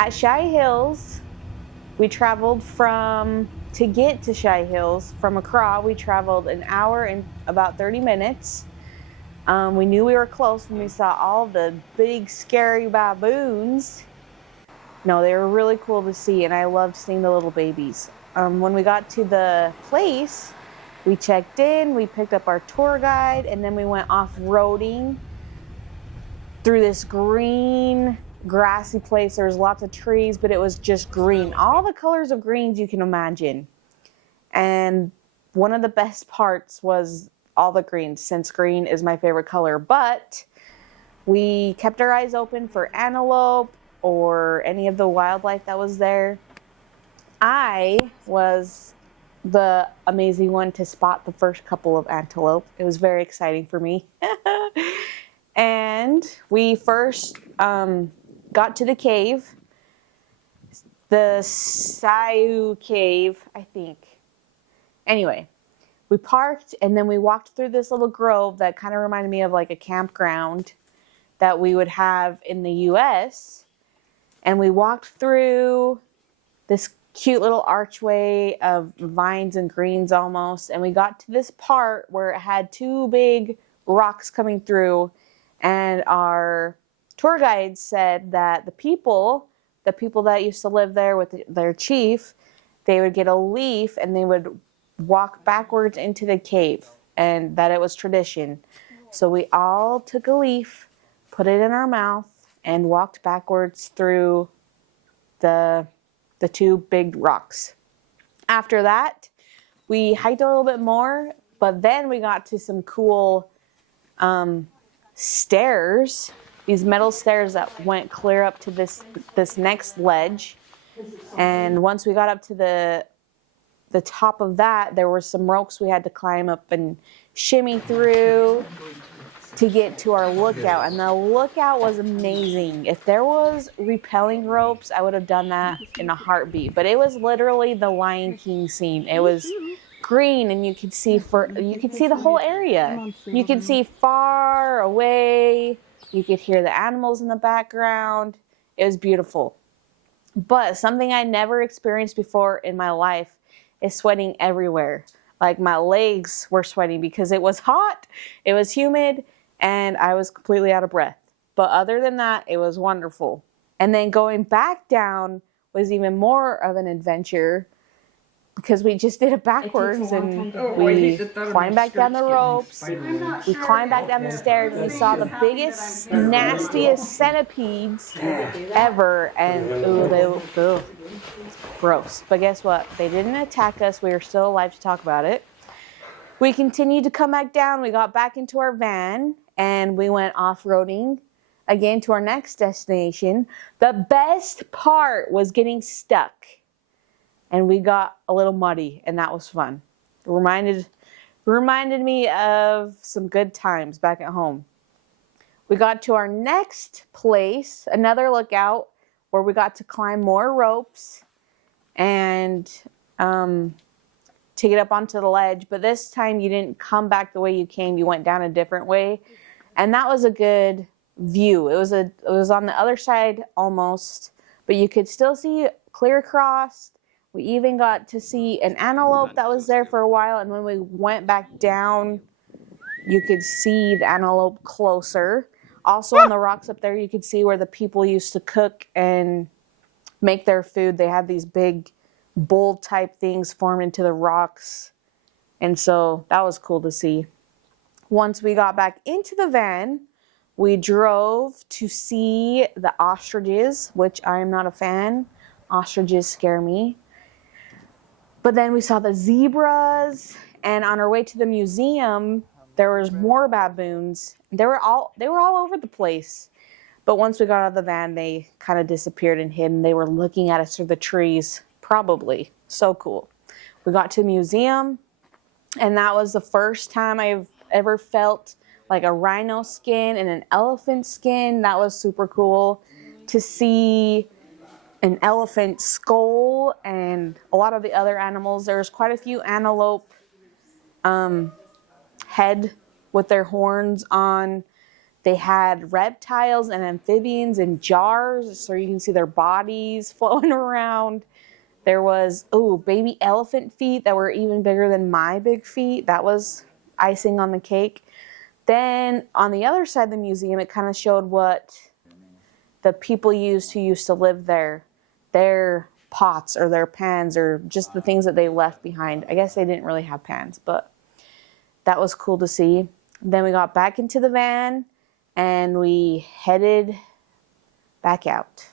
At Shai Hills, we traveled to get to Shai Hills from Accra, we traveled an hour and about 30 minutes. We knew we were close when we saw all the big, scary baboons. No, they were really cool to see, and I loved seeing the little babies. When we got to the place, we checked in, we picked up our tour guide, and then we went off-roading through this green, grassy place. There was lots of trees, but it was just green. All the colors of greens you can imagine. And one of the best parts was all the greens, since green is my favorite color. But we kept our eyes open for antelope or any of the wildlife that was there. I was the amazing one to spot the first couple of antelope. It was very exciting for me. And we first got to the cave, the Sayu cave, I think. Anyway, we parked and then we walked through this little grove that kind of reminded me of like a campground that we would have in the US. And we walked through this cute little archway of vines and greens almost. And we got to this part where it had two big rocks coming through. And our tour guide said that the people that used to live there with their chief, they would get a leaf and they would walk backwards into the cave, and that it was tradition. So we all took a leaf, put it in our mouth, and walked backwards through the two big rocks. After that, we hiked a little bit more, but then we got to some cool stairs, these metal stairs that went clear up to this next ledge. And once we got up to the top of that, there were some ropes we had to climb up and shimmy through to get to our lookout. And the lookout was amazing. If there was rappelling ropes, I would have done that in a heartbeat. But it was literally the Lion King scene. It was green, and you could see the whole area. You could see far away. You could hear the animals in the background. It was beautiful. But something I never experienced before in my life is sweating everywhere. Like, my legs were sweating because it was hot, it was humid, and I was completely out of breath. But other than that, it was wonderful. And then going back down was even more of an adventure, because we just did it backwards, and we climbed back down the ropes, we climbed back down the stairs, and we saw the biggest, nastiest centipedes ever, and ooh, gross. But guess what? They didn't attack us. We were still alive to talk about it. We continued to come back down. We got back into our van, and we went off-roading again to our next destination. The best part was getting stuck. And we got a little muddy, and that was fun. It reminded me of some good times back at home. We got to our next place, another lookout, where we got to climb more ropes and to get up onto the ledge. But this time you didn't come back the way you came. You went down a different way. And that was a good view. It was on the other side almost, but you could still see clear across. We even got to see an antelope that was there for a while, and when we went back down, you could see the antelope closer. Also on the rocks up there, you could see where the people used to cook and make their food. They had these big bowl-type things formed into the rocks, and so that was cool to see. Once we got back into the van, we drove to see the ostriches, which I am not a fan. Ostriches scare me. But then we saw the zebras, and on our way to the museum, there was more baboons. They were all over the place. But once we got out of the van, they kind of disappeared and hid, and they were looking at us through the trees, probably. So cool. We got to the museum, and that was the first time I've ever felt like a rhino skin and an elephant skin. That was super cool to see an elephant skull and a lot of the other animals. There's quite a few antelope head with their horns on They had reptiles and amphibians in jars, so you can see their bodies floating around. There was, baby elephant feet that were even bigger than my big feet. That was icing on the cake. Then on the other side of the museum, it kind of showed what the people used who used to live there. Their pots or their pans or just the things that they left behind. I guess they didn't really have pans, but that was cool to see. Then we got back into the van and we headed back out.